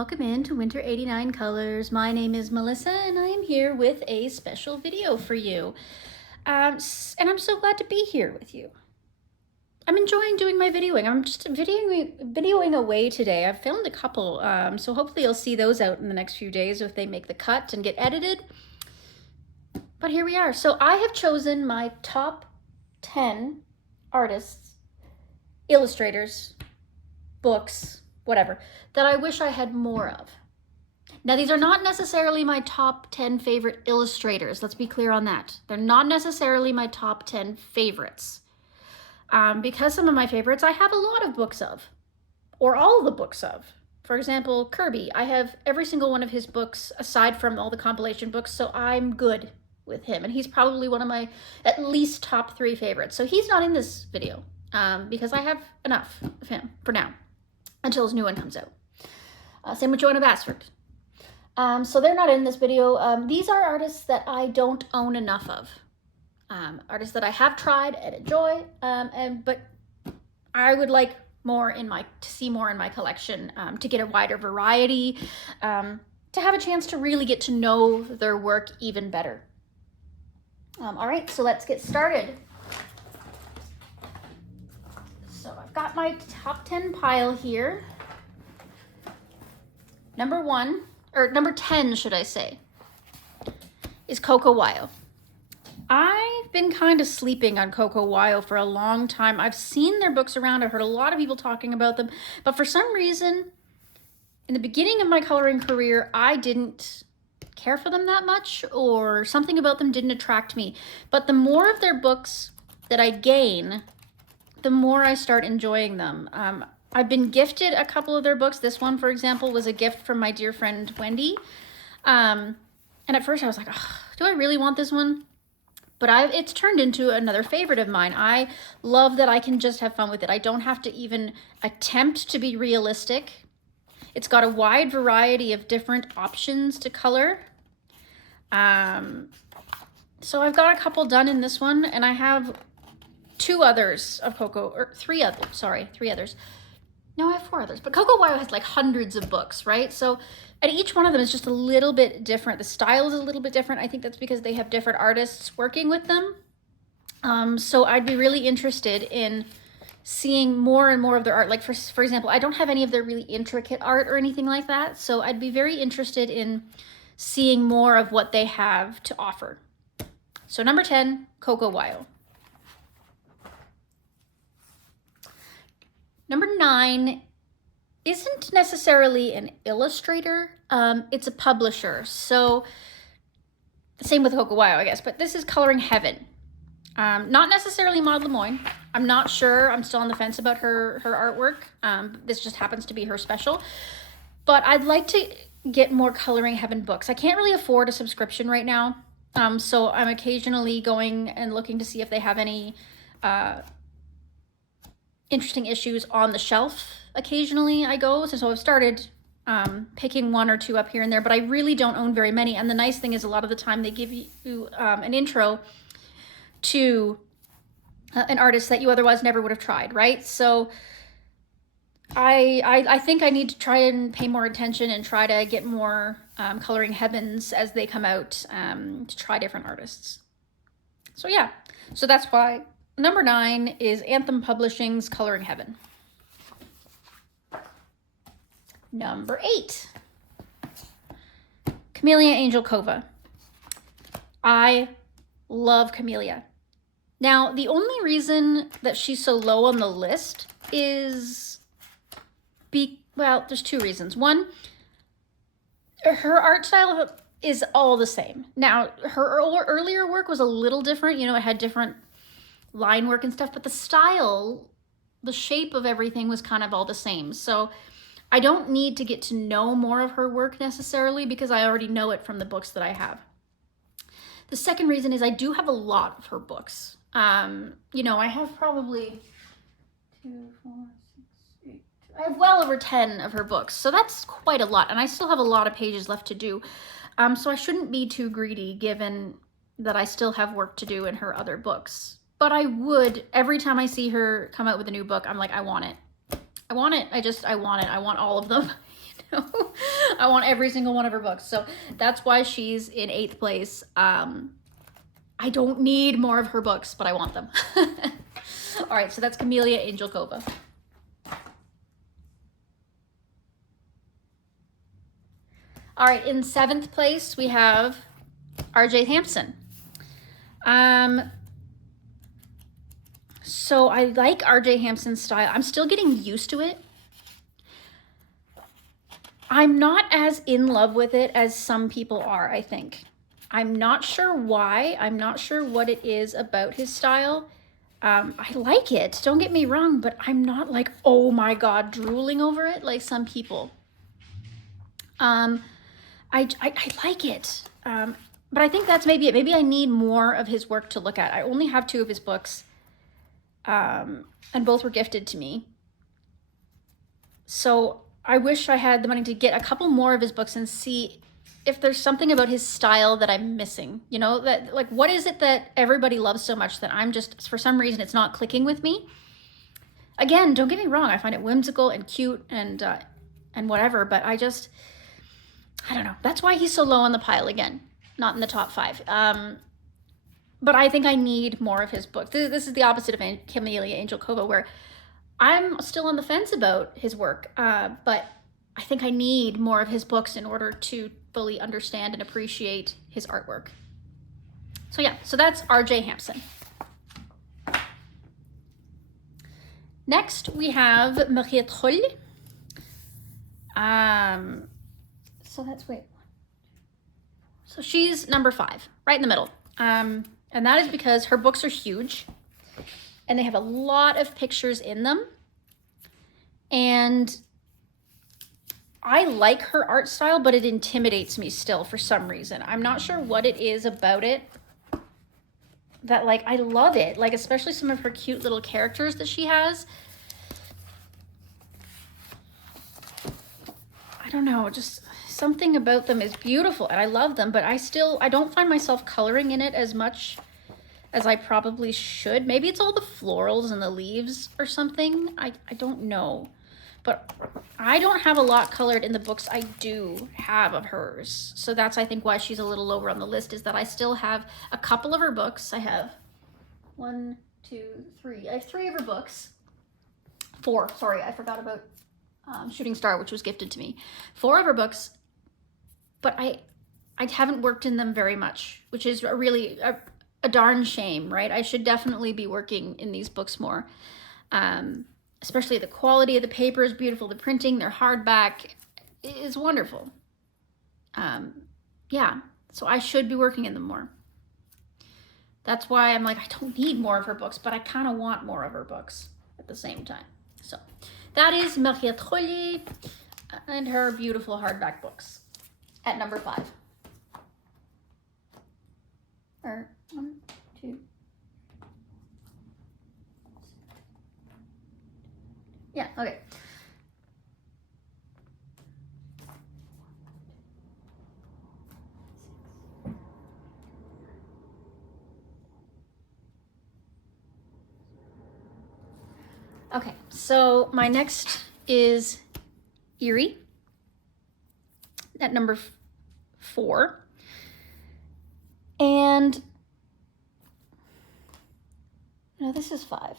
welcome into Winter 89 Colors. My name is Melissa and I am here with a special video for you. And I'm so glad to be here with you. I'm enjoying doing my videoing. I'm just videoing away today. I've filmed a couple, so hopefully you'll see those out in the next few days if they make the cut and get edited. But here we are. So I have chosen my top 10 artists, illustrators, books, whatever, that I wish I had more of. Now, these are not necessarily my top 10 favorite illustrators. Let's be clear on that. They're not necessarily my top 10 favorites. Because some of my favorites I have a lot of books of, or all of the books of. For example, Kirby. I have every single one of his books aside from all the compilation books, so I'm good with him. And he's probably one of my at least top 3 favorites. So he's not in this video because I have enough of him for now, until his new one comes out. Same with Joanna Basford. So they're not in this video. These are artists that I don't own enough of. Artists that I have tried and enjoy, but I would like more to see more in my collection, to get a wider variety, to have a chance to really get to know their work even better. All right, so let's get started. So I've got my top 10 pile here. Number 10, should I say, is CocoW. I've been kind of sleeping on CocoW for a long time. I've seen their books around. I've heard a lot of people talking about them, but for some reason, in the beginning of my coloring career, I didn't care for them that much, or something about them didn't attract me. But the more of their books that I gain, the more I start enjoying them. I've been gifted a couple of their books. This one, for example, was a gift from my dear friend Wendy. And at first I was like, oh, do I really want this one? But it's turned into another favorite of mine. I love that I can just have fun with it. I don't have to even attempt to be realistic. It's got a wide variety of different options to color. So I've got a couple done in this one, and I have 2 others of three others. No, I have 4 others, but CocoW has like hundreds of books, right? So, and each one of them is just a little bit different. The style is a little bit different. I think that's because they have different artists working with them. So I'd be really interested in seeing more and more of their art. Like for example, I don't have any of their really intricate art or anything like that. So I'd be very interested in seeing more of what they have to offer. So number 10, CocoW. Number 9 isn't necessarily an illustrator, it's a publisher. So same with CocoW, I guess, but this is Coloring Heaven. Not necessarily Maud Lemoyne. I'm not sure. I'm still on the fence about her artwork. This just happens to be her special. But I'd like to get more Coloring Heaven books. I can't really afford a subscription right now. So I'm occasionally going and looking to see if they have any interesting issues on the shelf. Occasionally I go, so I've started picking 1 or 2 up here and there, but I really don't own very many. And the nice thing is a lot of the time they give you an intro to an artist that you otherwise never would have tried, right? So I think I need to try and pay more attention and try to get more Coloring Heavens as they come out, to try different artists. So yeah, so that's why number 9 is Anthem Publishing's Coloring Heaven. Number 8, Chameleon Angelkova. I love Camellia. Now, the only reason that she's so low on the list is, well, there's 2 reasons. One, her art style is all the same. Now, her earlier work was a little different. You know, it had different line work and stuff, but the style, the shape of everything was kind of all the same. So I don't need to get to know more of her work necessarily because I already know it from the books that I have. The second reason is I do have a lot of her books. You know, I have probably 2, 4, 6, 8. I have well over 10 of her books. So that's quite a lot. And I still have a lot of pages left to do. So I shouldn't be too greedy given that I still have work to do in her other books. But I would, every time I see her come out with a new book, I'm like, I want it. I want it. I want it. I want all of them. I want every single one of her books. So that's why she's in 8th place. I don't need more of her books, but I want them. All right, so that's Chameleon Angelkova. All right, in 7th place, we have RJ Hampton. So I like RJ Hampton's style. I'm still getting used to it. I'm not as in love with it as some people are, I think. I'm not sure why. I'm not sure what it is about his style. I like it, don't get me wrong, but I'm not like, oh my God, drooling over it like some people. I like it. But I think that's maybe it. Maybe I need more of his work to look at. I only have 2 of his books, and both were gifted to me. So I wish I had the money to get a couple more of his books and see if there's something about his style that I'm missing. You know, that like, what is it that everybody loves so much that I'm just, for some reason, it's not clicking with me? Again, don't get me wrong. I find it whimsical and cute and whatever, but I don't know. That's why he's so low on the pile again, not in the top 5. But I think I need more of his books. This is the opposite of Chameleon Angelkova, where I'm still on the fence about his work, but I think I need more of his books in order to fully understand and appreciate his artwork. So yeah, so that's RJ Hampton. Next, we have Maria Troll. So that's, wait. So she's number 5, right in the middle. And that is because her books are huge and they have a lot of pictures in them. And I like her art style, but it intimidates me still for some reason. I'm not sure what it is about it that, like, I love it. Like, especially some of her cute little characters that she has. I don't know, just something about them is beautiful and I love them, but I don't find myself coloring in it as much as I probably should. Maybe it's all the florals and the leaves or something. I don't know. But I don't have a lot colored in the books I do have of hers. So that's, I think, why she's a little lower on the list, is that I still have a couple of her books. I have 1, 2, 3. I have 3 of her books. 4, sorry, I forgot about Shooting Star, which was gifted to me. 4 of her books, but I haven't worked in them very much, which is a darn shame, right? I should definitely be working in these books more. Especially the quality of the paper is beautiful. The printing, their hardback is wonderful. Yeah, so I should be working in them more. That's why I'm like, I don't need more of her books, but I kind of want more of her books at the same time. So that is Maria Troll and her beautiful hardback books at number 5. Or 1, 2. Yeah, okay. Okay, so my next is Eerie at number 4. And no, this is 5.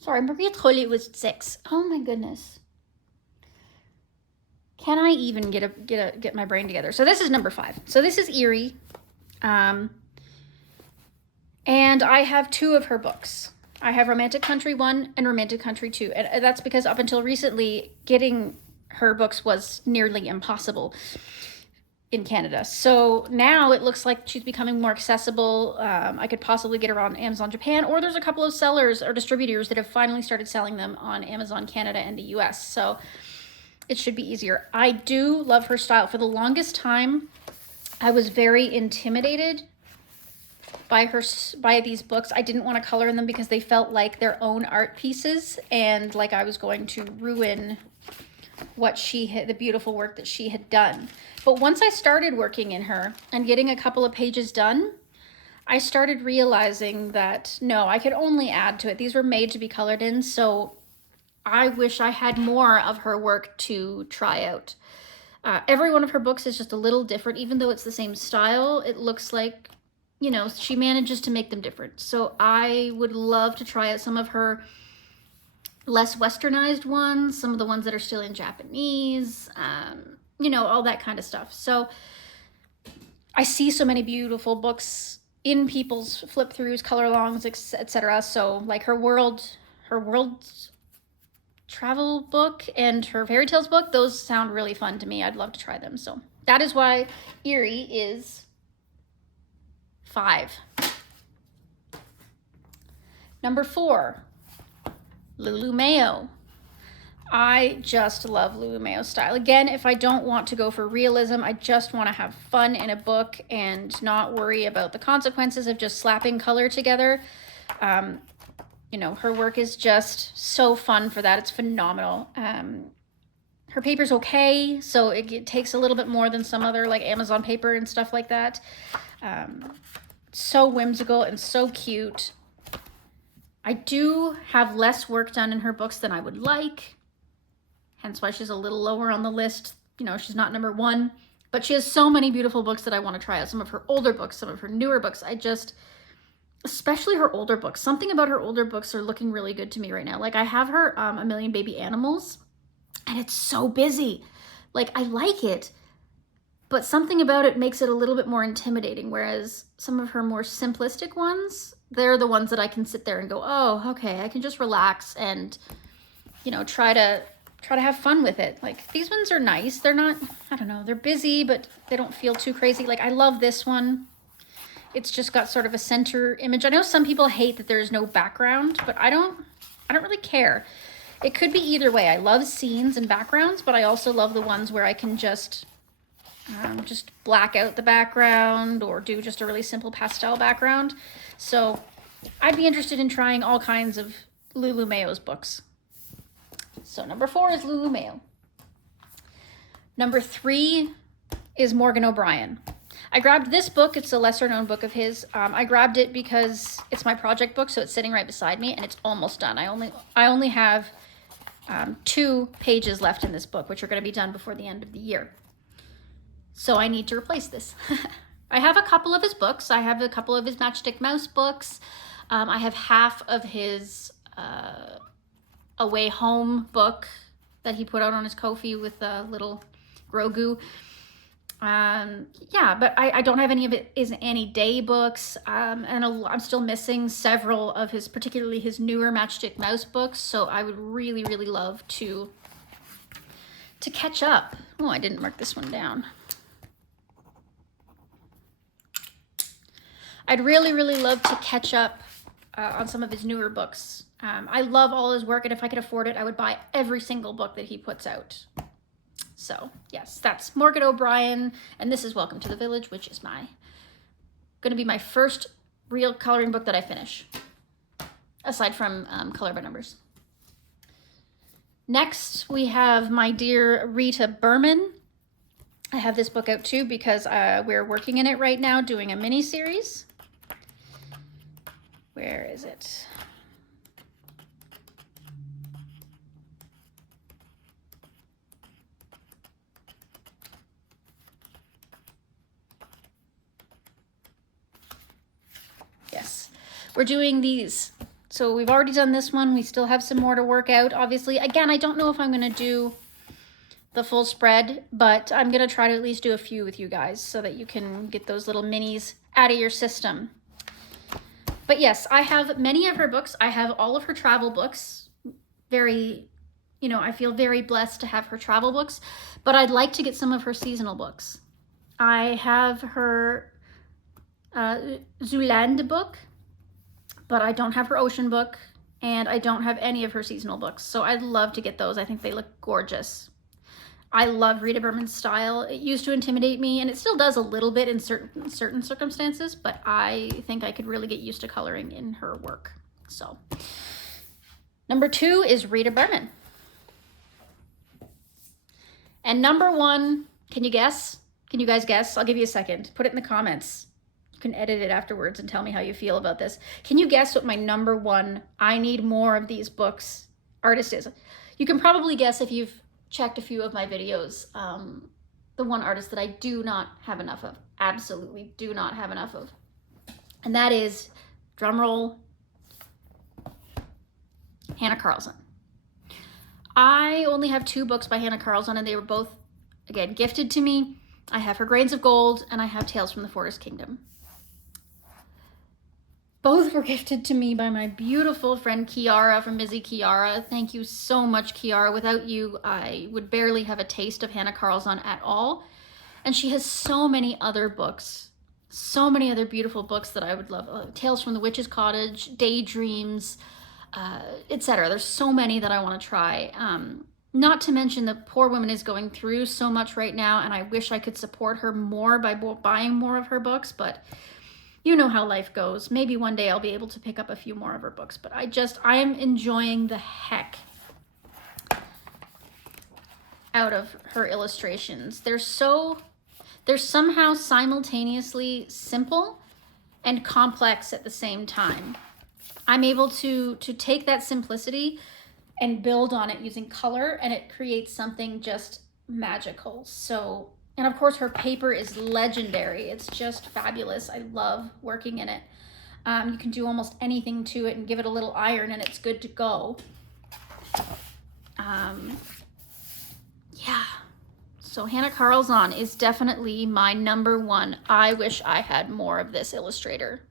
Sorry, Maria Troll was 6. Oh my goodness. Can I even get my brain together? So this is number 5. So this is Eerie. And I have 2 of her books. I have Romantic Country 1 and Romantic Country 2. And that's because up until recently, getting her books was nearly impossible in Canada. So now it looks like she's becoming more accessible. I could possibly get her on Amazon Japan, or there's a couple of sellers or distributors that have finally started selling them on Amazon Canada and the US. So it should be easier. I do love her style. For the longest time, I was very intimidated by these books. I didn't want to color in them because they felt like their own art pieces and like I was going to ruin what the beautiful work that she had done. But once I started working in her and getting a couple of pages done, I started realizing that, no, I could only add to it. These were made to be colored in, so I wish I had more of her work to try out. Every one of her books is just a little different. Even though it's the same style, it looks like, you know, she manages to make them different. So I would love to try out some of her less westernized ones, some of the ones that are still in Japanese, you know, all that kind of stuff. So I see so many beautiful books in people's flip throughs, color longs, etc. So like her world travel book and her fairy tales book, those sound really fun to me. I'd love to try them. So that is why Eerie is 5. Number 4, Lulu Mayo. I just love Lulu Mayo's style. Again, if I don't want to go for realism, I just want to have fun in a book and not worry about the consequences of just slapping color together. You know, her work is just so fun for that. It's phenomenal. Her paper's okay, so it takes a little bit more than some other like Amazon paper and stuff like that. So whimsical and so cute. I do have less work done in her books than I would like, hence why she's a little lower on the list. You know, she's not number 1, but she has so many beautiful books that I want to try out. Some of her older books, some of her newer books. Especially her older books. Something about her older books are looking really good to me right now. Like I have her A Million Baby Animals, and it's so busy. Like I like it, but something about it makes it a little bit more intimidating, whereas some of her more simplistic ones, they're the ones that I can sit there and go, oh, okay, I can just relax and, you know, try to have fun with it. Like these ones are nice. They're not, I don't know, they're busy, but they don't feel too crazy. Like I love this one. It's just got sort of a center image. I know some people hate that there's no background, but I don't really care. It could be either way. I love scenes and backgrounds, but I also love the ones where I can just black out the background or do just a really simple pastel background. So I'd be interested in trying all kinds of Lulu Mayo's books. So number 4 is Lulu Mayo. Number 3 is Morgan OBrien. I grabbed this book. It's a lesser known book of his. I grabbed it because it's my project book, so it's sitting right beside me and it's almost done. I only have 2 pages left in this book, which are going to be done before the end of the year. So I need to replace this. I have a couple of his books. I have a couple of his Matchstick Mouse books. I have half of his Away Home book that he put out on his Ko-fi with a little Grogu. Yeah, but I don't have any of his Annie Day books, and I'm still missing several of his, particularly his newer Matchstick Mouse books, so I would really, really love to catch up. Oh, I didn't mark this one down. I'd really, really love to catch up on some of his newer books. I love all his work, and if I could afford it, I would buy every single book that he puts out. So yes, that's Morgan OBrien, and this is Welcome to the Village, which is going to be my first real coloring book that I finish, aside from Color by Numbers. Next, we have my dear Rita Berman. I have this book out too because we're working in it right now, doing a mini series. Where is it? Yes, we're doing these. So we've already done this one. We still have some more to work out, obviously. Again, I don't know if I'm going to do the full spread, but I'm going to try to at least do a few with you guys so that you can get those little minis out of your system. But yes, I have many of her books. I have all of her travel books. Very, you know, I feel very blessed to have her travel books, but I'd like to get some of her seasonal books. I have her Zoolander book, but I don't have her ocean book, and I don't have any of her seasonal books. So I'd love to get those. I think they look gorgeous. I love Rita Berman's style. It used to intimidate me, and it still does a little bit in certain circumstances, but I think I could really get used to coloring in her work. So number 2 is Rita Berman. And number 1, can you guess? Can you guys guess? I'll give you a second. Put it in the comments. can edit it afterwards and tell me how you feel about this. Can you guess what my number one, I need more of these books artist is? You can probably guess if you've checked a few of my videos, the one artist that I do not have enough of, absolutely do not have enough of. And that is, drumroll, Hannah Carlson. I only have 2 books by Hannah Carlson, and they were both, again, gifted to me. I have her Grains of Gold, and I have Tales from the Forest Kingdom. Both were gifted to me by my beautiful friend Kiara from Mizzy Kiara. Thank you so much, Kiara. Without you, I would barely have a taste of Hannah Carlson at all. And she has so many other books, so many other beautiful books that I would love. Tales from the Witch's Cottage, Daydreams, etc. There's so many that I want to try. Not to mention the poor woman is going through so much right now, and I wish I could support her more by buying more of her books, but you know how life goes. Maybe one day I'll be able to pick up a few more of her books, but I am enjoying the heck out of her illustrations. They're somehow simultaneously simple and complex at the same time. I'm able to take that simplicity and build on it using color, and it creates something just magical. So, and of course her paper is legendary. It's just fabulous. I love working in it. You can do almost anything to it and give it a little iron and it's good to go. Yeah. So Hannah Carlson is definitely my number one. I wish I had more of this illustrator.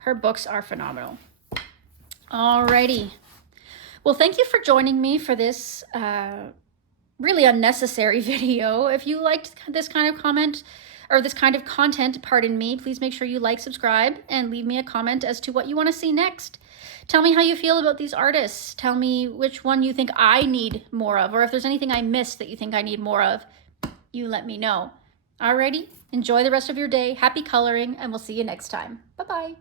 Her books are phenomenal. Alrighty. Well, thank you for joining me for this really unnecessary video. If you liked this kind of comment, or this kind of content, pardon me, please make sure you like, subscribe, and leave me a comment as to what you want to see next. Tell me how you feel about these artists. Tell me which one you think I need more of, or if there's anything I missed that you think I need more of, you let me know. Alrighty, enjoy the rest of your day. Happy coloring, and we'll see you next time. Bye-bye.